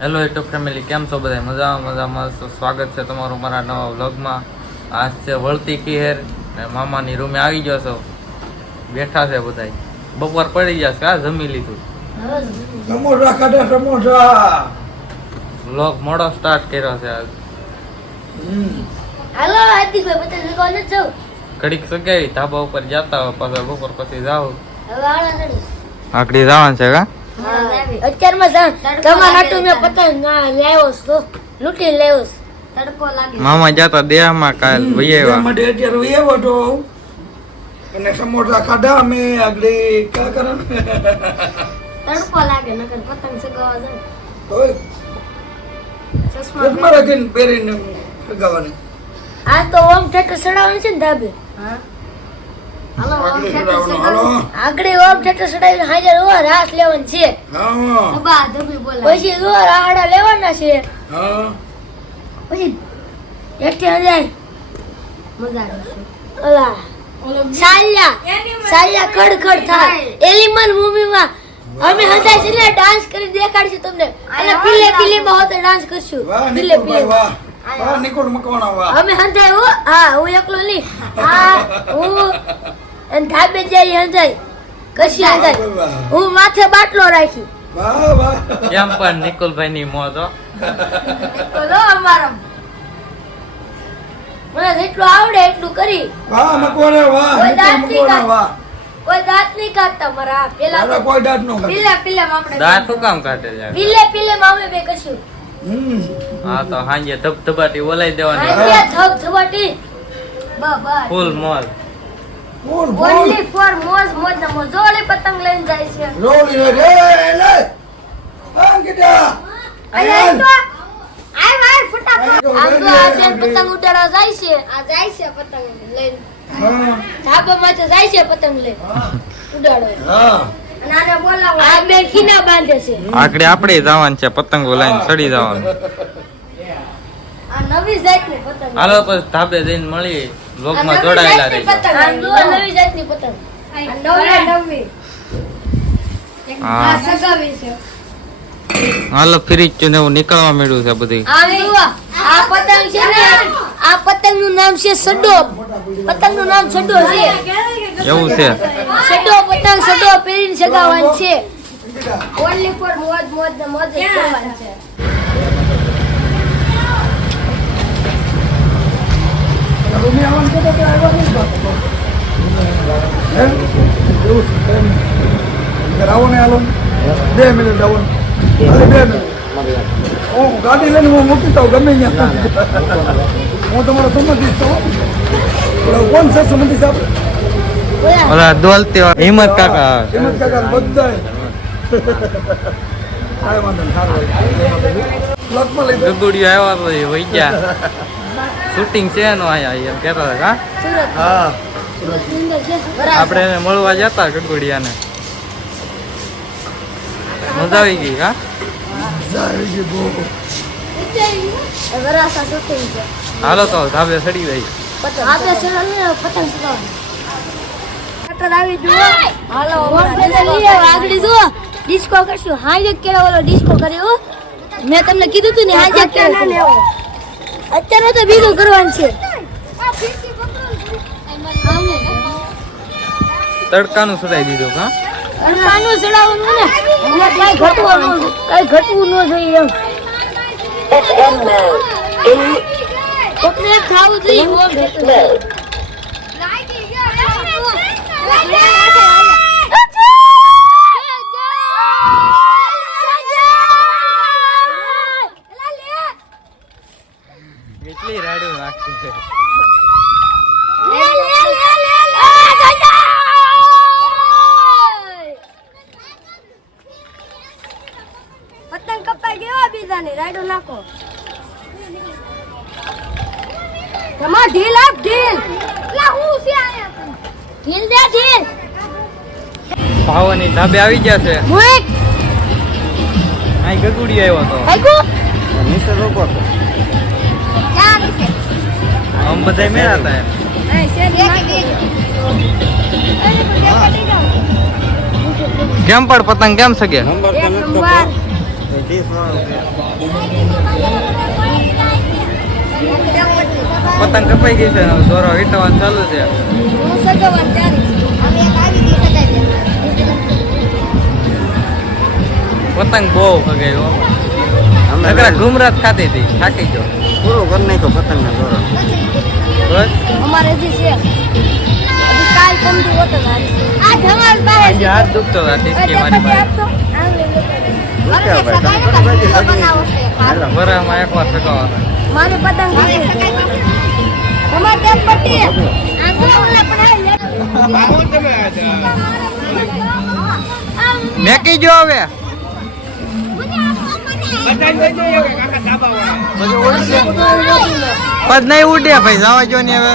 Hello YouTube family કેમ છો બધા મજામાં મજામાં મસ્ત સ્વાગત છે તમારું મારા નવા વ્લોગમાં આજ છે વળતી કિહેર ને મામાની રૂમે આવી ગયો છો. બેઠા છે બધા બપોર પડી ગયા છે આ જમી લીધું. સમોસા વ્લોગ મોડો સ્ટાર્ટ કર્યો છે આજ. હેલો હાર્દિકભાઈ બધા નથી જવું? ઘડીક સગાવી ધાબા ઉપર જતા હોય પાછા બપોર પછી જાવ. હવે આળા ચડી આકડી જવાનું છે કા? અત્યારમાં જાણ તમારા હાટુ મેં પતંગ ના લાવ્યો છો. લૂંટી લાવ્યો તડકો લાગે મામા જતા દેહમાં કાલ. વૈયા માટે અત્યારે તો અને સમોસા ખાધા અમે આગળ ક્યાં કરે તડકો લાગે નકર પતંગ ચગાવવા જાય. ઓય ચશ્મા રાખીને પહેરીને સગાવાની આ તો ઓમ ઠેઠ સડાવવાનું છે ને ધાબે. ઓમ આગળ ઓમ હાજર રાસ લેવાનું છે. પછી લેવાના છે. પછી હેઠે હજાર મજા ઓલા સાલ્યા સાલ્યા ખડખડ થાય. એલિમન મૂવીમાં અમે હતા છે ને ડાન્સ કરી દેખાડશું તમને. અને પીલે પીલે માં હોતે ડાન્સ કરશું. પીલે પીલે. વાહ. વાહ નિકોલ મકવાણા વાહ. અમે હંધાય હો. હા હું એકલો નહીં. હા હું અને ધાબે જઈ હંજાઈ કશી હંજાઈ હું માથે બાટલો રાખી. વાહ વાહ. કેમ પણ નિકુલભાઈ ની હો. બોલો અમારો મને જેટલું આવડે એટલું કરી. વાહ મકવાણા વાહ કોઈ દાંત નહીં વાહ. કોઈ દાંત નહીં કાઢતા મારા પેલા દાદા કોઈ દાંત નો કાઢે. પીલે પીલે આપણે દાંત શું કામ કાઢે છે? પીલે પીલે માં અમે બે કશું. હા તો હાંજે ધબધબાટી બોલાઈ દેવાની. આજે થપ બા બા. ફૂલ મોજ બોલ બોલ. ઓનલી ફોર મોજ મોજ ના મોજ પતંગ લઈને જાય છે. રોલી રે રે લે. અંકિતા. અને તો આય વાય ફટાફટ. આ તો આ પતંગ ઉડાડવા જાય છે. આ જાય છે પતંગ લઈને. હા. ધાબા જાય છે પતંગ લઈને. ઉડાડવા હા. અને આને બોલાવો. આ બેન ખીના બાંધે છે. આકડે આપણે જવાનું છે પતંગો લઈને ચડી જવાનું. નવી જાય પતંગ. હાલો પછી ધાબે જઈને મળીએ. વ્લોગમાં જોડાયેલા રહેજો. આ નવી જાતની પતંગ. હાલો ફ્રીજ છે ને એવું નીકળવા મળ્યું છે બધી આ પતંગ છે ને આ પતંગનું નામ છે સડો પતંગનું નામ સડો છે. એવું છે. સડો પતંગ સડો પહેરીને સગાવવાનું છે. ઓનલી ફોર મોજ મોજ મોજ છે રૂમી આવવાનું કહેતો કે આવ્યા નહીં બાપુ. હે? એવું છે, એમ. ઘર આવો ને હાલો બે મિનિટ આવો બે મિનિટ હું ગાડી લઈને હું મૂકી દઉં ગમે ત્યાં હું તમારો સંબંધી છું કોણ છે સંબંધી સાહેબ ઓલા દોલતી હિંમત કાકા હિંમત કાકા બધાય કાંઈ વાંધો નહીં સારું હોય. લગમાં લઈ. ગગુડિયો આવ્યા વહી ગયા શૂટિંગ છે એનું અહીંયા એમ કહેતા હતા હા. આપણે એને મળવા જતા ગગોડિયાને. મજા આવી ગઈ હા મજા આવી ગઈ બહુ. હાલો તો ધાબે સડી ગઈ. ડિસ્કો કરશું. હાજે કેળો ડિસ્કો કર્યો મેં તમને કીધું તું ને હાજે કેળો અત્યારે તો બીજું કરવાનું છે. તડકાનું સડાઈ દીધું હા તડકાનું સડાવવાનું ને? એટલે કઈ ઘટવાનું કઈ ઘટવું ન જોઈએ એમ. કોકને ખાવું જોઈએ ઓમ ઘટવું. કેટલી રાડ્યું નાખી છે પતંગ કપાઈ ગયો બીજાની રાઈડો તમાર ઢીલ આપ ઢીલ લા હું છે આયા ઢીલ દે ઢીલ ભાવની ધાબે આવી ગયા છે મુઈક આઈ ગગુડી આવ્યો આઈકુ તો નીચે રોકો તો ક્યાં છે આમ બધાય મેળા હતા. એ છે કેમ પણ પતંગ કેમ સગે નંબર ત્રીસ વાળો પતંગ કપાઈ ગઈ છે ને દોરો વીંટવાનું ચાલુ છે. હું સગવડ ત્યારે અમે એક આવી ગઈ સગાઈ પતંગ બહુ ફગાયો અમે નકરા ઘુમરાત ખાતી હતી થાકી ગયો. પૂરો ઘર નહીં તો દોરો. બસ. અમારે જે છે હજી કાલ કમથી હોતો આ ધમાલ પાસે હાથ દુખતો હતા મારી પાસે. દુખ્યા ભાઈ તમે બધી સગી. હાલો. વરામાં એકવાર ફગાવવાનો મારે પતંગ કેમ પટ્ટી પણ મેકી જો હવે. પદ નહીં ઉડે ભાઈ જવા જો ને હવે.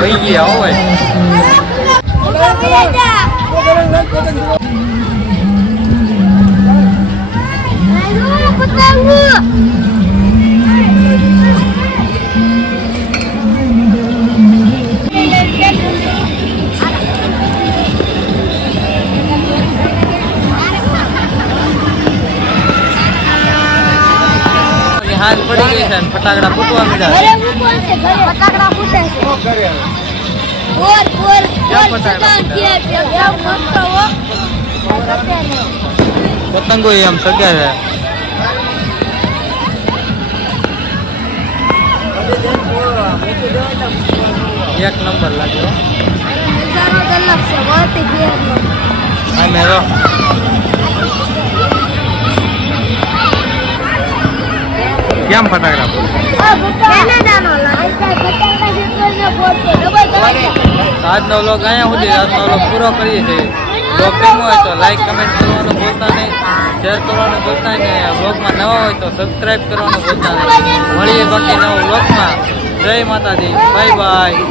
ભાઈ ગયા હોય. હાથ પડી ગઈ છે ફટાકડા ફૂટવા ઘરે ફટાકડા ફૂટે છે. ઓર ઓર પતંગો એમ સગે છે. એક નંબર લાગ્યો. નજારો કેમ ફટાકડા આજનો વ્લોગ અહીંયા સુધી આજનો વ્લોગ પૂરો કરીએ છીએ. જો ગમ્યો હોય તો લાઈક કમેન્ટ કરવાનું ભૂલતા નહીં. શેર કરવાનું ભૂલતા નહીં. લોકમાં નવા હોય તો સબસ્ક્રાઈબ કરવાનું ભૂલતા નહીં. મળીએ બાકી નવો વ્લોગમાં જય માતાજી. Bye bye